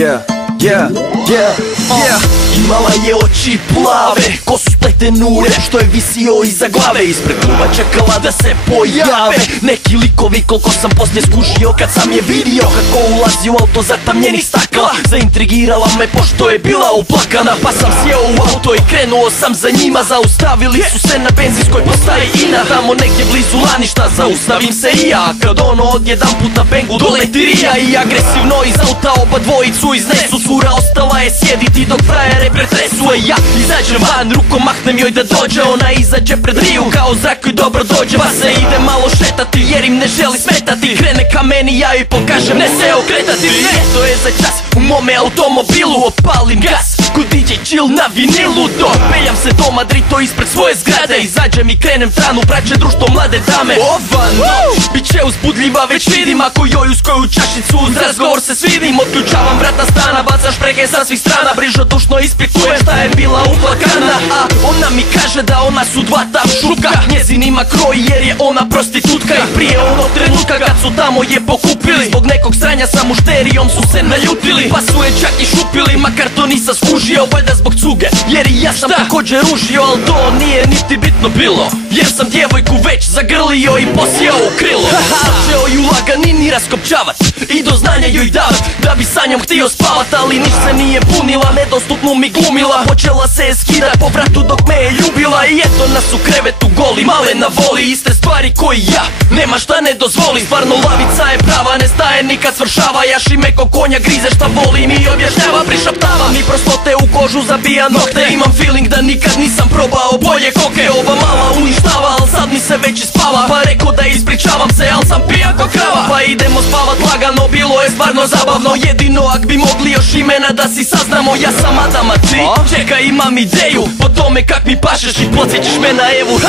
Yeah, yeah, yeah, yeah. Imala je oči plave, kosu spletenu u rep što je visio iza glave. Ispred kluba čekala da se pojave neki likovi, koliko sam poslije skušio kad sam je vidio kako ulazi u auto zatamnjenih stakla. Zaintrigirala me pošto je bila uplakana, pa sam sjeo u auto i krenuo sam za njima. Zaustavili su se na benzinskoj postaji INA, tamo negdje blizu Laništa. Zaustavim se i ja, kad ono odjedan put na bengu doleti rija i agresivno iz auta oba dvojicu iznesu. Cura ostala je sjediti dok frajere pretresuje. Ja izađem van, rukom mahnem joj da dođe, ona izađe pred riju kao zrak koji dobro dođe. Pa se ide malo šetati jer im ne želi smetati. Krene ka meni, ja joj pokažem ne se okretati. To je za čas u mome automobilu, opalim gas ko DJ chill na vinilu. Dopeljam se do Madrito ispred svoje zgrade, izađem i krenem stranu, praće društvo mlade dame. Ova noć bit će uzbudljiva, već vidim ako joj uz koju čašicu uz razgovor se svidim. Otključavam vrata stana, bacam šprege sa svih strana, brižodušno ispitujem šta je bila uplakana. A ona mi kaže da ona su dva tam šuka, njezin ima kroj jer je ona prostitutka. I prije onog trenutka kad su tamo je pokupili, zbog nekog sranja sa mušterijom su se naljutili. Pa su je čak i šupili, makar to nisam skužio, valjda zbog cuge jer i ja sam također ružio. Al to nije niti bitno bilo, jer sam djevojku već zagrlio i posjeo u krilo. Počeo ju laganini raskopčavat i do znanja joj davat, da bi sa njom htio spavat, ali niš se nije punila, nedostupnu mi glumila. Počela se je skidat po vratu dok me je ljubila i eto nas u krevetu goli, malena voli iste stvari koji ja, nema šta ne dozvoli. Stvarno lavica je prava, ne staje nikad svršava, jaši me ko konja, grize šta voli mi objašnjava, prišaptava mi prostote u kožu, zabija nokte. Imam feeling da nikad nisam probao bolje koke, ova mala uništava, al sad mi se već ispava. Pa reko da ispričavam se, al sam pijan ko krava. Pa idemo spavat lagano, bilo je stvarno zabavno, jedino ak bi mogli još imena da si saznamo. Ja sam Adam, a ti? Čekaj, imam ideju po tome kak mi pašeš i podsjećaš me na Evu.